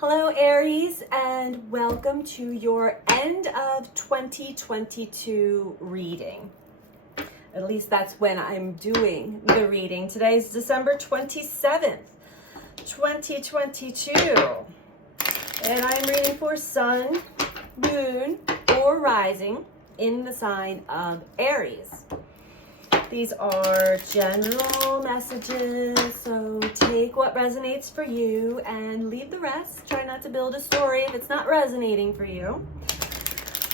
Hello Aries, and welcome to your end of 2022 reading. At least that's when I'm doing the reading. Today's December 27th, 2022. And I'm reading for Sun, Moon, or Rising in the sign of Aries. These are general messages, so take what resonates for you and leave the rest. Try not to build a story if it's not resonating for you.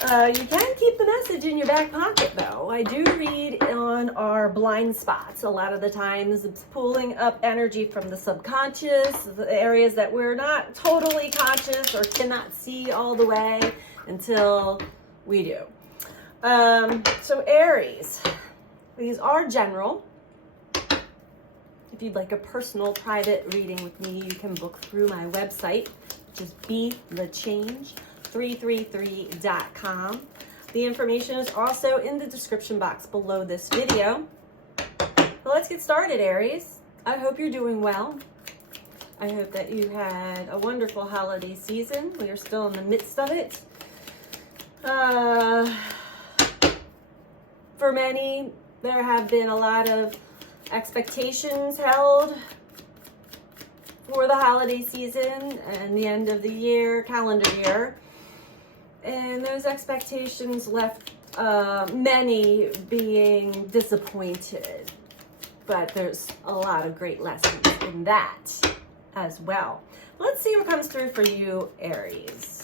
You can keep the message in your back pocket, though. I do read on our blind spots. A lot of the times it's pulling up energy from the subconscious, the areas that we're not totally conscious or cannot see all the way until we do. So Aries. These are general. If you'd like a personal private reading with me, you can book through my website, which is BeTheChange333.com. The information is also in the description box below this video. Well, let's get started, Aries. I hope you're doing well. I hope that you had a wonderful holiday season. We are still in the midst of it. For many, there have been a lot of expectations held for the holiday season and the end of the year, calendar year. And those expectations left many being disappointed. But there's a lot of great lessons in that as well. Let's see what comes through for you, Aries.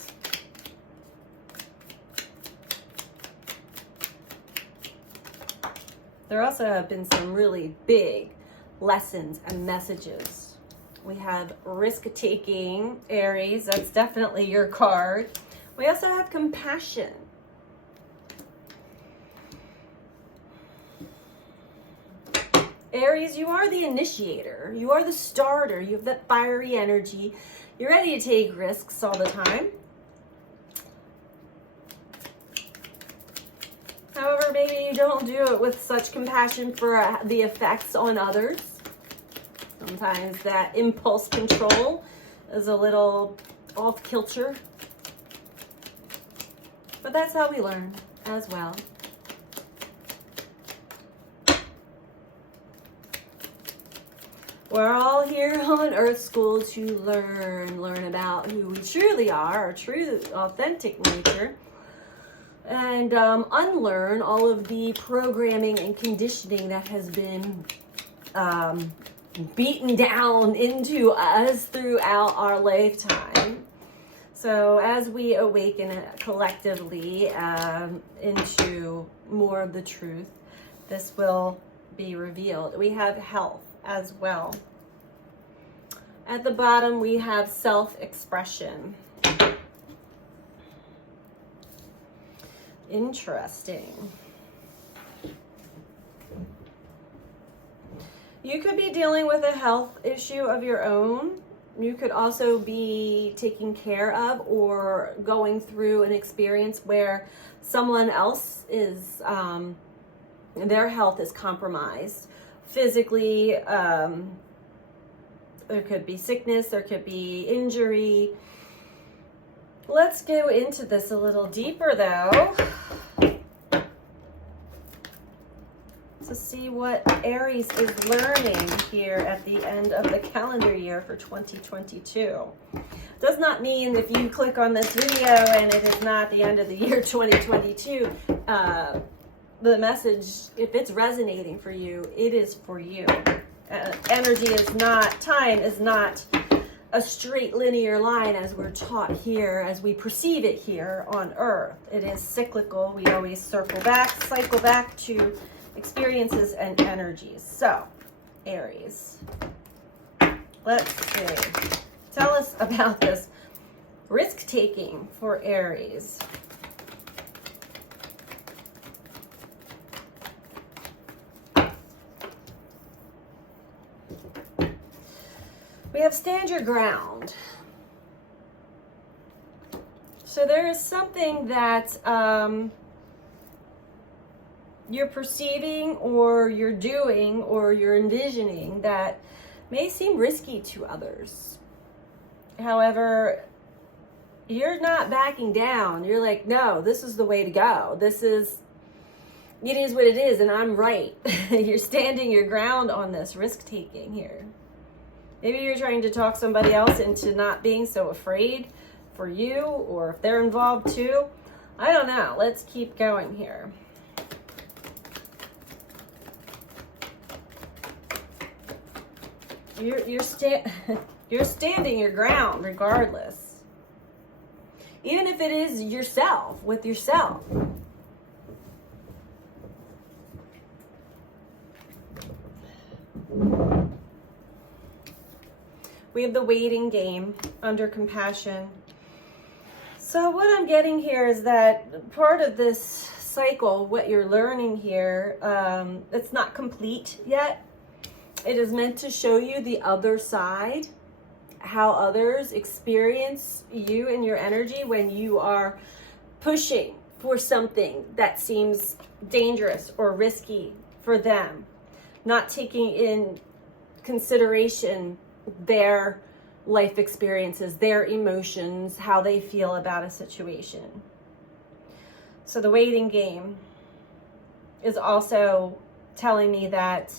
There also have been some really big lessons and messages. We have risk-taking, Aries. That's definitely your card. We also have compassion. Aries, you are the initiator. You are the starter. You have that fiery energy. You're ready to take risks all the time. However, maybe you don't do it with such compassion for the effects on others. Sometimes that impulse control is a little off kilter. But that's how we learn as well. We're all here on Earth School to learn about who we truly are, our true, authentic nature. And unlearn all of the programming and conditioning that has been beaten down into us throughout our lifetime. So as we awaken collectively into more of the truth, this will be revealed. We have health as well. At the bottom, we have self-expression. Interesting. You could be dealing with a health issue of your own. You could also be taking care of or going through an experience where someone else is, their health is compromised. Physically, there could be sickness, there could be injury. Let's go into this a little deeper, though, to see what Aries is learning here at the end of the calendar year for 2022. Does not mean if you click on this video and it is not the end of the year 2022, the message, if it's resonating for you, it is for you. Energy is not, time is not a straight linear line as we're taught here, as we perceive it here on Earth. It is cyclical. We always cycle back to experiences and energies. So, Aries, let's see. Tell us about this risk-taking for Aries. We have stand your ground. So there is something that you're perceiving or you're doing or you're envisioning that may seem risky to others. However, you're not backing down. You're like, no, this is the way to go. It is what it is, and I'm right. You're standing your ground on this risk-taking here. Maybe you're trying to talk somebody else into not being so afraid for you, or if they're involved too. I don't know. Let's keep going here. You're standing your ground regardless. Even if it is yourself, with yourself. We have the waiting game under compassion. So what I'm getting here is that part of this cycle, what you're learning here, it's not complete yet. It is meant to show you the other side, how others experience you and your energy when you are pushing for something that seems dangerous or risky for them, not taking in consideration their life experiences, their emotions, how they feel about a situation. So the waiting game is also telling me that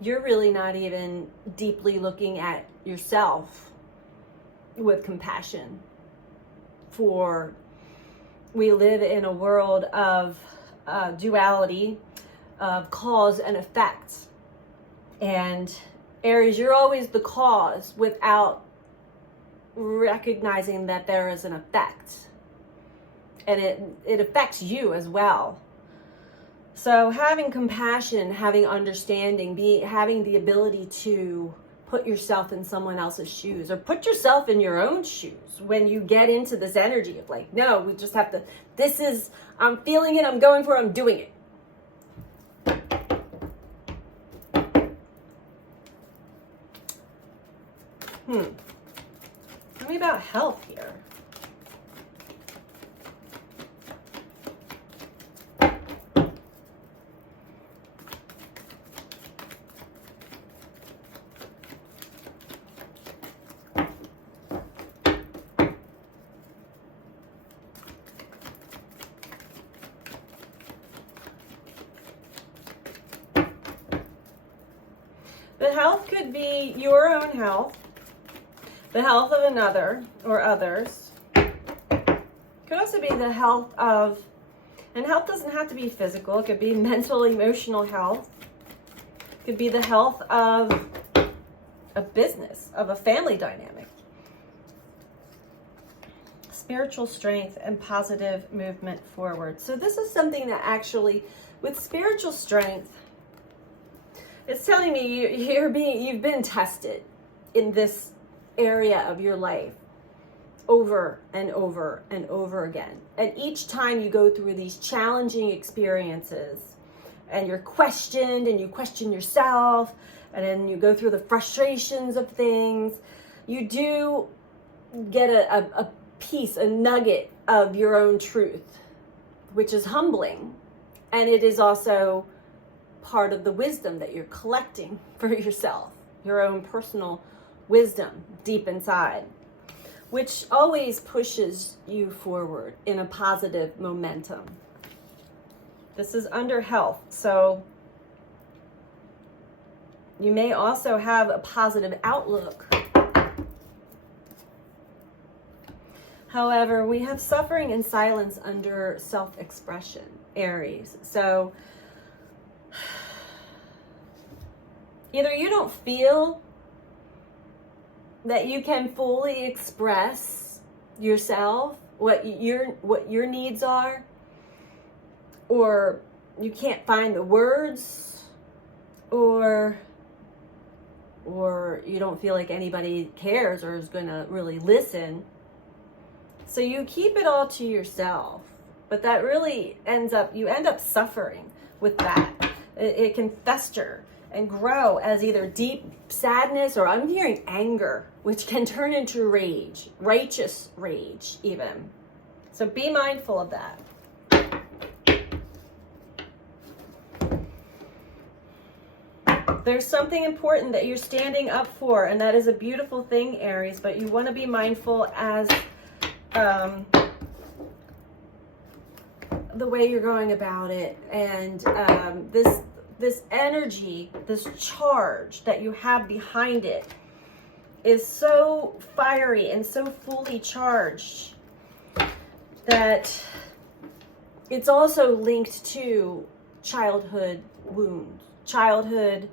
you're really not even deeply looking at yourself with compassion. For we live in a world of duality, of cause and effect. And Aries, you're always the cause without recognizing that there is an effect. And it affects you as well. So having compassion, having understanding, having the ability to put yourself in someone else's shoes, or put yourself in your own shoes when you get into this energy of like, no, we just have to, I'm feeling it, I'm going for it, I'm doing it. Tell me about health here. The health could be your own health, the health of another or others. Could also be the health of, and health doesn't have to be physical, it could be mental, emotional health. It could be the health of a business, of a family dynamic. Spiritual strength and positive movement forward. So this is something that actually, with spiritual strength, it's telling me you've been tested in this area of your life over and over and over again. And each time you go through these challenging experiences and you're questioned and you question yourself, and then you go through the frustrations of things, you do get a piece, a nugget of your own truth, which is humbling. And it is also part of the wisdom that you're collecting for yourself, your own personal wisdom deep inside, which always pushes you forward in a positive momentum. This is under health, so you may also have a positive outlook. However, we have suffering and silence under self-expression, Aries. So either you don't feel that you can fully express yourself, what your needs are, or you can't find the words, or you don't feel like anybody cares or is going to really listen. So you keep it all to yourself, but that really you end up suffering with that. It can fester and grow as either deep sadness, or I'm hearing anger, which can turn into rage, righteous rage even. So be mindful of that. There's something important that you're standing up for, and that is a beautiful thing, Aries, but you want to be mindful as the way you're going about it, and this energy, this charge that you have behind it is so fiery and so fully charged that it's also linked to childhood wounds, childhood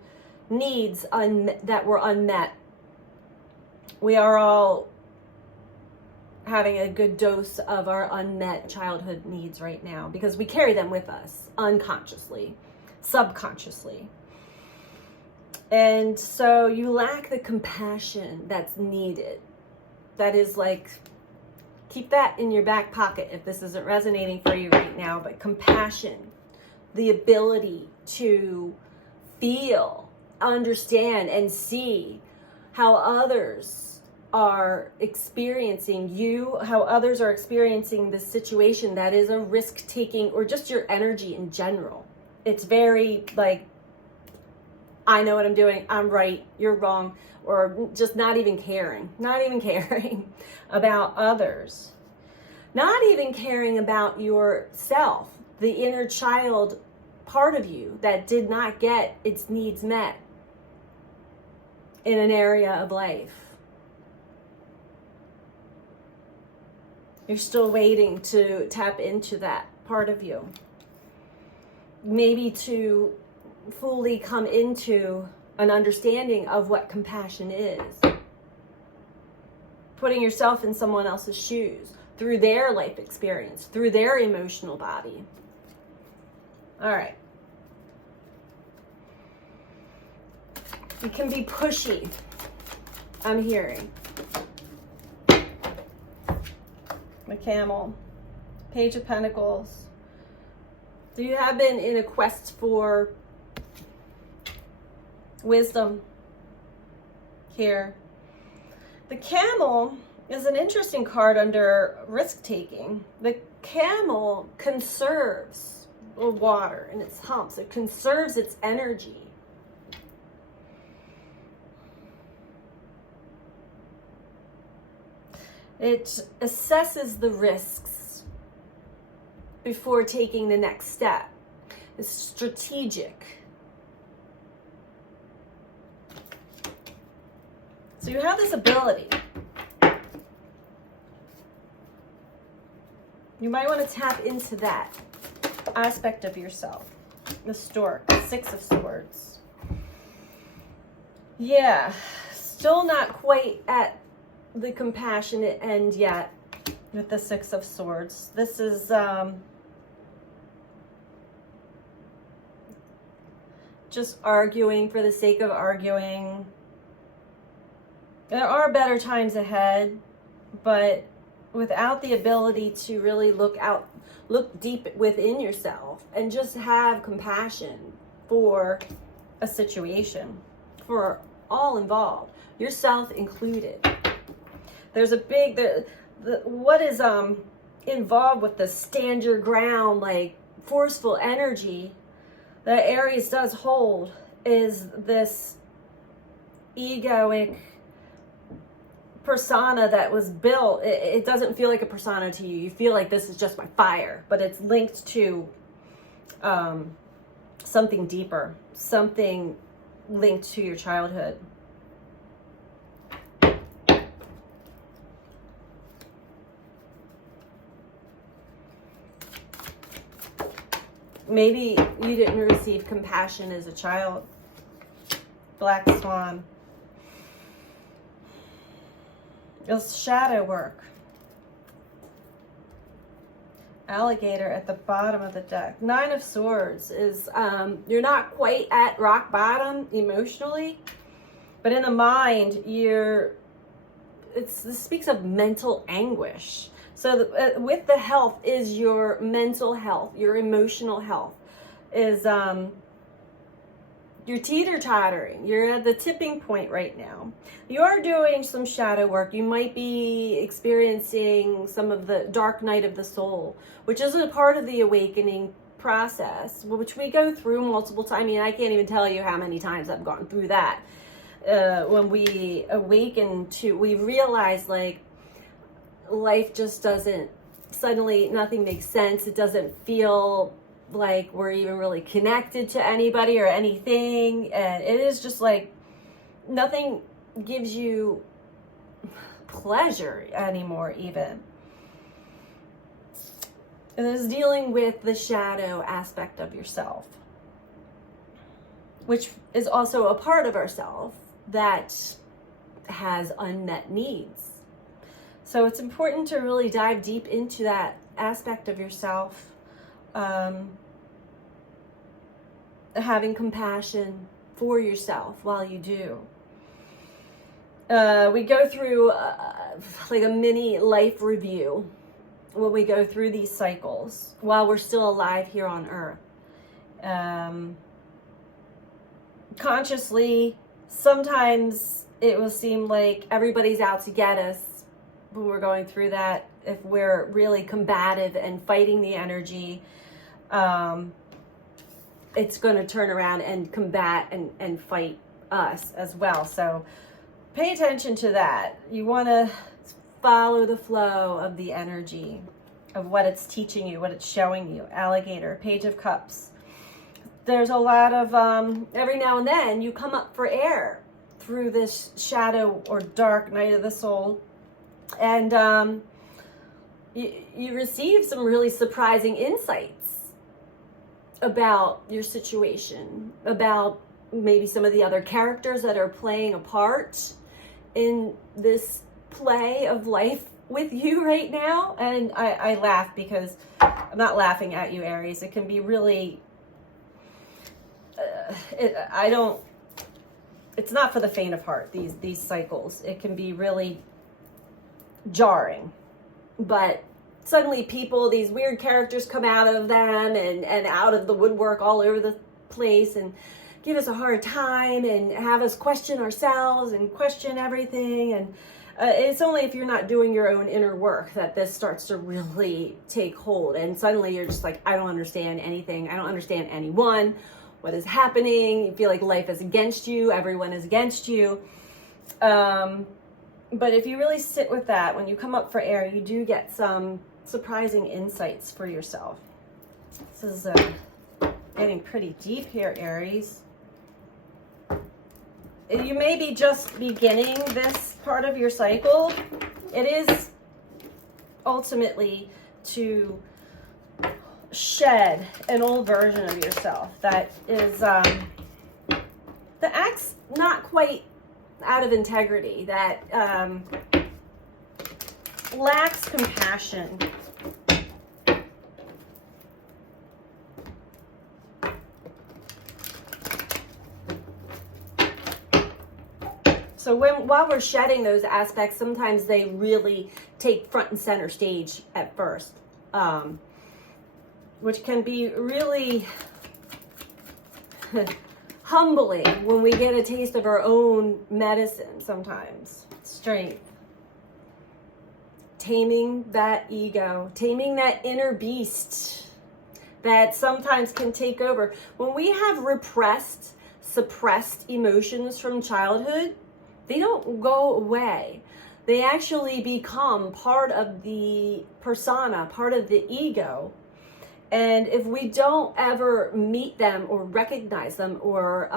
needs that were unmet. We are all having a good dose of our unmet childhood needs right now because we carry them with us unconsciously, subconsciously. And so you lack the compassion that's needed. That is like, keep that in your back pocket if this isn't resonating for you right now, but compassion, the ability to feel, understand, and see how others are experiencing you, how others are experiencing this situation that is a risk-taking, or just your energy in general. It's very like, I know what I'm doing, I'm right, you're wrong, or just not even caring about others. Not even caring about yourself, the inner child part of you that did not get its needs met in an area of life. You're still waiting to tap into that part of you. Maybe to fully come into an understanding of what compassion is. Putting yourself in someone else's shoes through their life experience, through their emotional body. All right. You can be pushy, I'm hearing. The Camel, Page of Pentacles. So you have been in a quest for wisdom here. The Camel is an interesting card under risk-taking. The Camel conserves water in its humps. It conserves its energy. It assesses the risks before taking the next step. It's strategic. So you have this ability. You might want to tap into that aspect of yourself. The Stork, 6 of Swords. Yeah, still not quite at the compassionate end yet with the 6 of Swords. This is just arguing for the sake of arguing. There are better times ahead, but without the ability to really look deep within yourself and just have compassion for a situation, for all involved, yourself included. There's a big, what is involved with the stand your ground, like forceful energy that Aries does hold is this egoic persona that was built. It doesn't feel like a persona to you. You feel like this is just my fire, but it's linked to something deeper, something linked to your childhood. Maybe you didn't receive compassion as a child. Black Swan. It's shadow work. Alligator at the bottom of the deck. 9 of Swords is, you're not quite at rock bottom emotionally, but in the mind, this speaks of mental anguish. So with the health is your mental health, your emotional health is, you're teeter-tottering. You're at the tipping point right now. You are doing some shadow work. You might be experiencing some of the dark night of the soul, which is a part of the awakening process, which we go through multiple times. I mean, I can't even tell you how many times I've gone through that. When we awaken to, we realize like life just doesn't, suddenly nothing makes sense. It doesn't feel like we're even really connected to anybody or anything. And it is just like nothing gives you pleasure anymore even. And this is dealing with the shadow aspect of yourself, which is also a part of ourself that has unmet needs. So it's important to really dive deep into that aspect of yourself, having compassion for yourself while you do. We go through like a mini life review when we go through these cycles while we're still alive here on earth. Consciously, sometimes it will seem like everybody's out to get us when we're going through that. If we're really combative and fighting the energy, it's going to turn around and combat and fight us as well. So pay attention to that. You want to follow the flow of the energy of what it's teaching you, what it's showing you. Alligator, Page of Cups. There's a lot of, every now and then you come up for air through this shadow or dark night of the soul. And you receive some really surprising insights about your situation, about maybe some of the other characters that are playing a part in this play of life with you right now. And I laugh because I'm not laughing at you, Aries. It can be really, it's not for the faint of heart, these cycles. It can be really jarring, but suddenly people, these weird characters come out of them and out of the woodwork all over the place and give us a hard time and have us question ourselves and question everything. And it's only if you're not doing your own inner work that this starts to really take hold. And suddenly you're just like, I don't understand anything. I don't understand anyone. What is happening? You feel like life is against you. Everyone is against you. But if you really sit with that, when you come up for air, you do get some surprising insights for yourself. This is getting pretty deep here, Aries. You may be just beginning this part of your cycle. It is ultimately to shed an old version of yourself that is that acts not quite out of integrity, that lacks compassion. So while we're shedding those aspects, sometimes they really take front and center stage at first, which can be really humbling when we get a taste of our own medicine sometimes. Strength. Taming that ego, taming that inner beast that sometimes can take over. When we have repressed, suppressed emotions from childhood, they don't go away. They actually become part of the persona, part of the ego. And if we don't ever meet them or recognize them or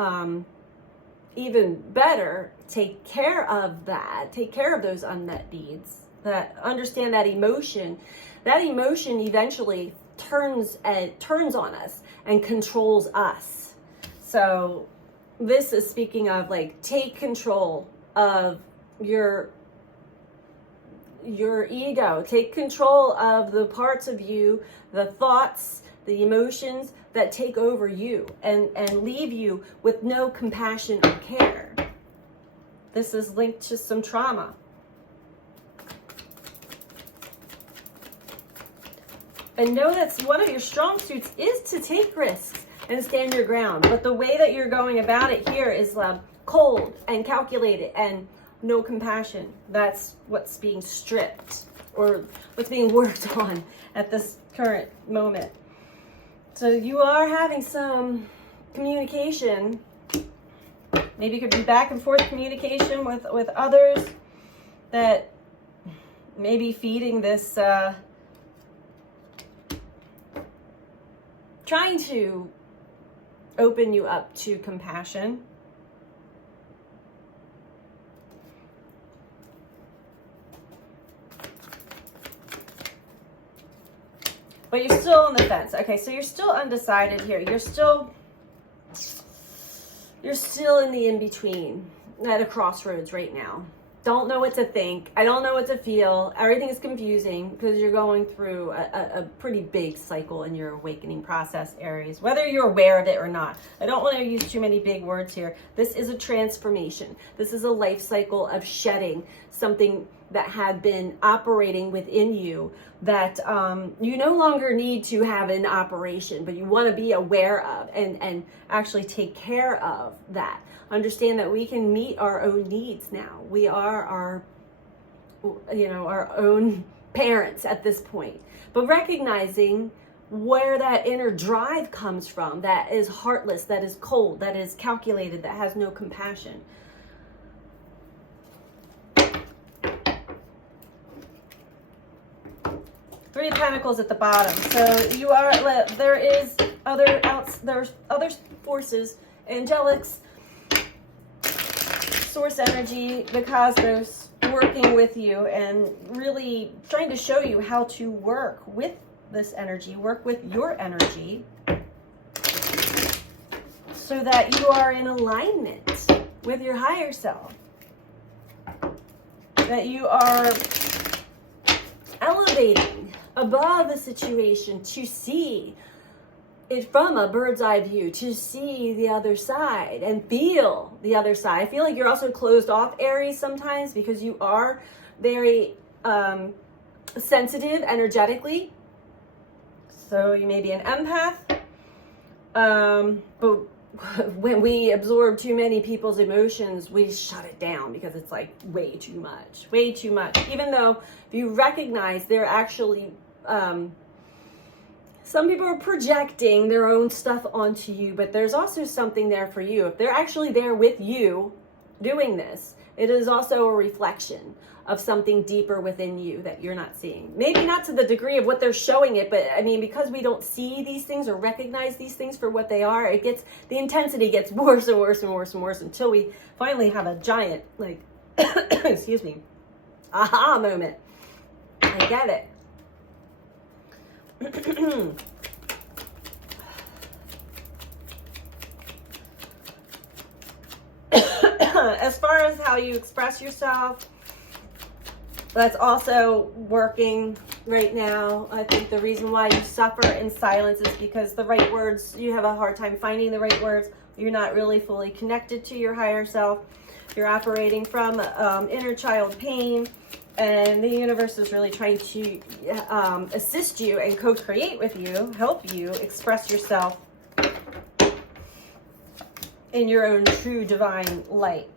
even better, take care of that, take care of those unmet needs, that understand that emotion eventually turns on us and controls us. So this is speaking of like, take control of your ego, take control of the parts of you, the thoughts, the emotions that take over you and leave you with no compassion or care. This is linked to some trauma. And know that one of your strong suits is to take risks and stand your ground. But the way that you're going about it here is cold and calculated and no compassion. That's what's being stripped or what's being worked on at this current moment. So you are having some communication. Maybe it could be back and forth communication with others that may be feeding this, trying to open you up to compassion. But you're still on the fence. Okay, so you're still undecided here. You're still in the in-between, at a crossroads right now. Don't know what to think. I don't know what to feel. Everything is confusing because you're going through a pretty big cycle in your awakening process, Aries, whether you're aware of it or not. I don't want to use too many big words here. This is a transformation. This is a life cycle of shedding something that had been operating within you that you no longer need to have an operation, but you want to be aware of and actually take care of that. Understand that we can meet our own needs now. We are our own parents at this point. But recognizing where that inner drive comes from, that is heartless, that is cold, that is calculated, that has no compassion. Three of Pentacles at the bottom. So you are, there's other forces, angelics, source energy, the cosmos working with you and really trying to show you how to work with this energy, work with your energy so that you are in alignment with your higher self, that you are elevating above the situation to see it from a bird's eye view, to see the other side and feel the other side. I feel like you're also closed off, Aries, sometimes because you are very sensitive energetically. So you may be an empath, but when we absorb too many people's emotions, we shut it down because it's like way too much. Even though if you recognize they're actually, some people are projecting their own stuff onto you, but there's also something there for you. If they're actually there with you doing this, it is also a reflection of something deeper within you that you're not seeing. Maybe not to the degree of what they're showing it, but I mean, because we don't see these things or recognize these things for what they are, the intensity gets worse and worse and worse and worse until we finally have a giant, like, excuse me, aha moment. I get it. As far as how you express yourself, that's also working right now. I think the reason why you suffer in silence is because the right words, you have a hard time finding the right words. You're not really fully connected to your higher self. You're operating from inner child pain. And the universe is really trying to assist you and co-create with you, help you express yourself in your own true divine light.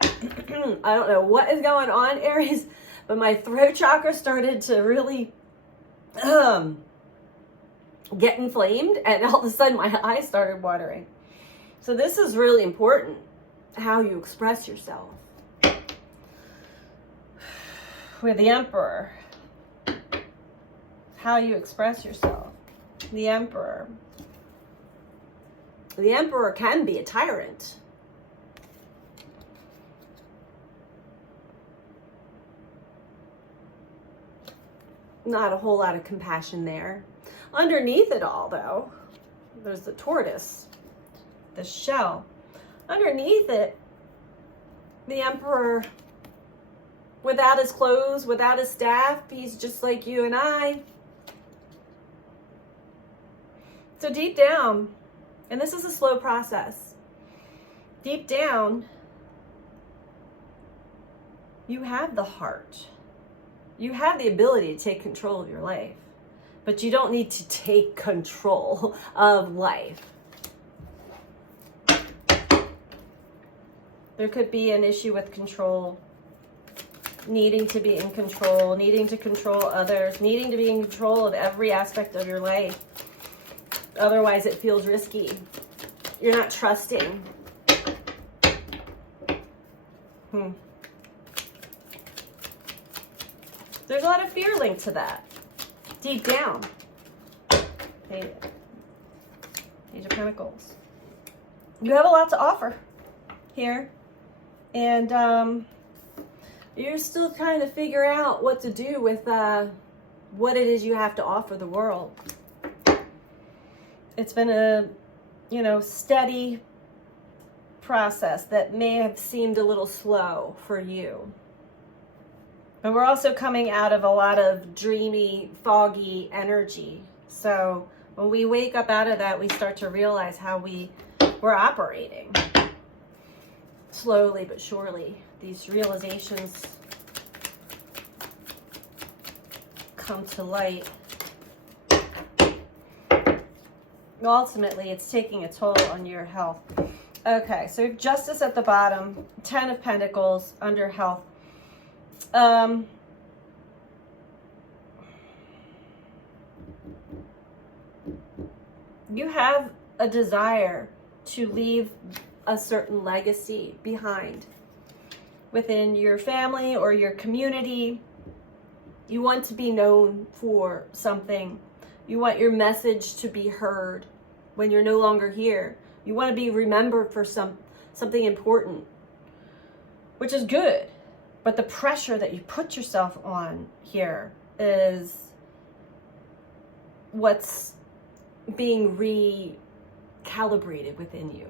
I don't know what is going on, Aries, but my throat chakra started to really get inflamed, and all of a sudden my eyes started watering. So this is really important, how you express yourself. With the Emperor, how you express yourself. The Emperor. The Emperor can be a tyrant. Not a whole lot of compassion there. Underneath it all, though, there's the tortoise, the shell. Underneath it, the Emperor, without his clothes, without his staff, he's just like you and I. So deep down, and this is a slow process, deep down, you have the heart. You have the ability to take control of your life, but you don't need to take control of life. There could be an issue with control. Needing to be in control, needing to control others, needing to be in control of every aspect of your life. Otherwise, it feels risky. You're not trusting. There's a lot of fear linked to that, deep down. Page of Pentacles. You have a lot to offer here. And you're still trying to figure out what to do with what it is you have to offer the world. It's been a, steady process that may have seemed a little slow for you. But we're also coming out of a lot of dreamy, foggy energy. So when we wake up out of that, we start to realize how we're operating. Slowly but surely, these realizations come to light. Ultimately, it's taking a toll on your health. Okay, so Justice at the bottom, 10 of Pentacles under health. You have a desire to leave a certain legacy behind within your family or your community. You want to be known for something. You want your message to be heard when you're no longer here. You want to be remembered for something important, which is good. But the pressure that you put yourself on here is what's being recalibrated within you,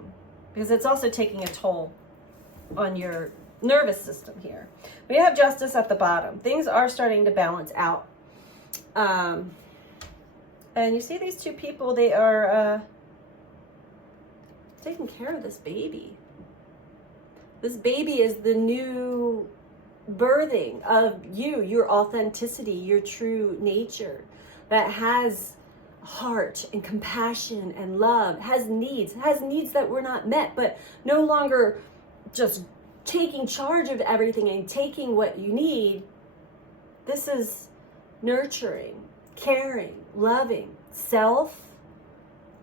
because it's also taking a toll on your nervous system here. We have Justice at the bottom. Things are starting to balance out. And you see these two people, they are taking care of this baby. This baby is the new birthing of you, your authenticity, your true nature that has heart and compassion and love, has needs that were not met, but no longer just taking charge of everything and taking what you need. This is nurturing, caring, loving self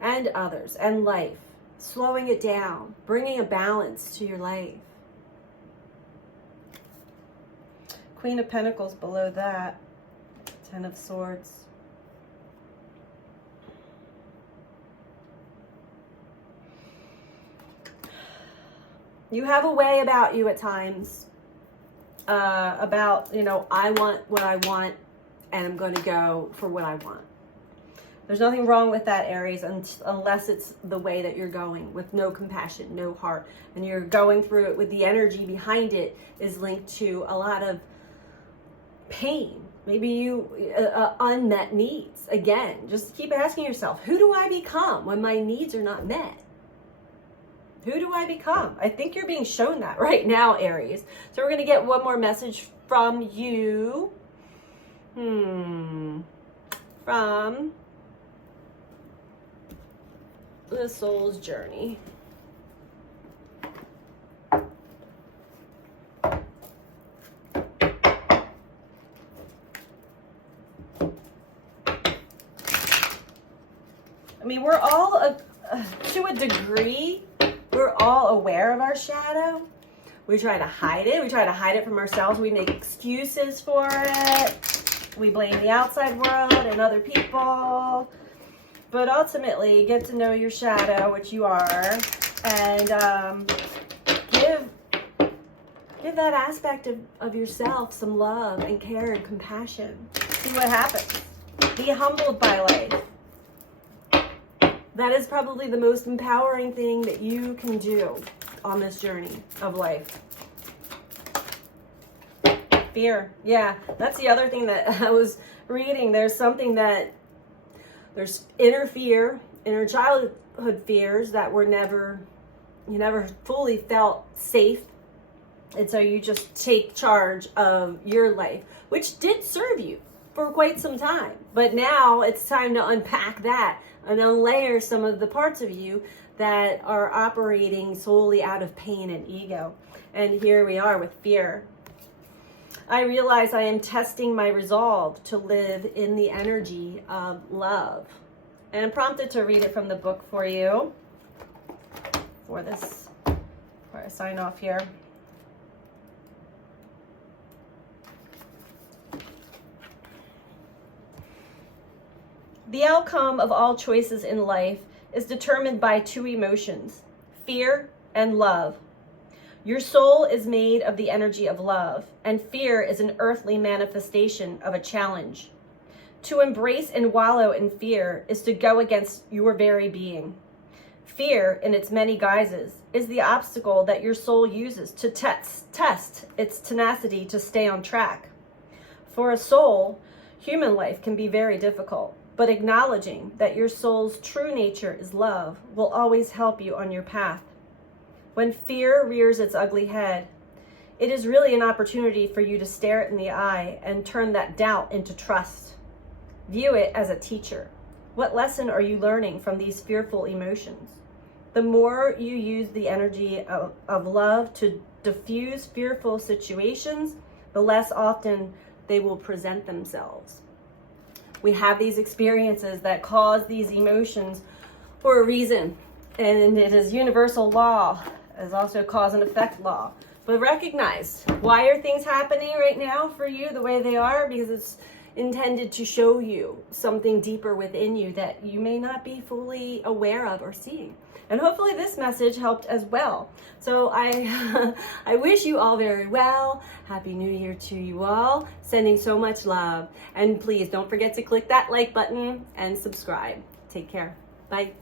and others and life, slowing it down, bringing a balance to your life. Queen of Pentacles below that, 10 of Swords. You have a way about you at times, about, I want what I want and I'm going to go for what I want. There's nothing wrong with that, Aries, unless it's the way that you're going, with no compassion, no heart, and you're going through it with the energy behind it is linked to a lot of pain. Maybe you unmet needs. Again, just keep asking yourself, who do I become when my needs are not met? Who do I become? I think you're being shown that right now, Aries. So we're going to get one more message from you. From the soul's journey. I mean, we're all, to a degree, we're all aware of our shadow. We try to hide it. We try to hide it from ourselves. We make excuses for it. We blame the outside world and other people. But ultimately, get to know your shadow, which you are, and give that aspect of yourself some love and care and compassion. See what happens. Be humbled by life. That is probably the most empowering thing that you can do on this journey of life. Fear. Yeah, that's the other thing that I was reading. There's inner fear, inner childhood fears that were you never fully felt safe. And so you just take charge of your life, which did serve you for quite some time. But now it's time to unpack that and unlayer some of the parts of you that are operating solely out of pain and ego. And here we are with fear. I realize I am testing my resolve to live in the energy of love And I'm prompted to read it from the book for you for this, before I sign off here. The outcome of all choices in life is determined by two emotions, fear and love. Your soul is made of the energy of love, and fear is an earthly manifestation of a challenge. To embrace and wallow in fear is to go against your very being. Fear, in its many guises, is the obstacle that your soul uses to test its tenacity to stay on track. For a soul, human life can be very difficult. But acknowledging that your soul's true nature is love will always help you on your path. When fear rears its ugly head, it is really an opportunity for you to stare it in the eye and turn that doubt into trust. View it as a teacher. What lesson are you learning from these fearful emotions? The more you use the energy of love to diffuse fearful situations, the less often they will present themselves. We have these experiences that cause these emotions for a reason, and it is universal law. It is also cause and effect law. But recognize, why are things happening right now for you the way they are? Because it's intended to show you something deeper within you that you may not be fully aware of or seeing. And hopefully this message helped as well. So I wish you all very well. Happy New Year to you all. Sending so much love. And please don't forget to click that like button and subscribe. Take care. Bye.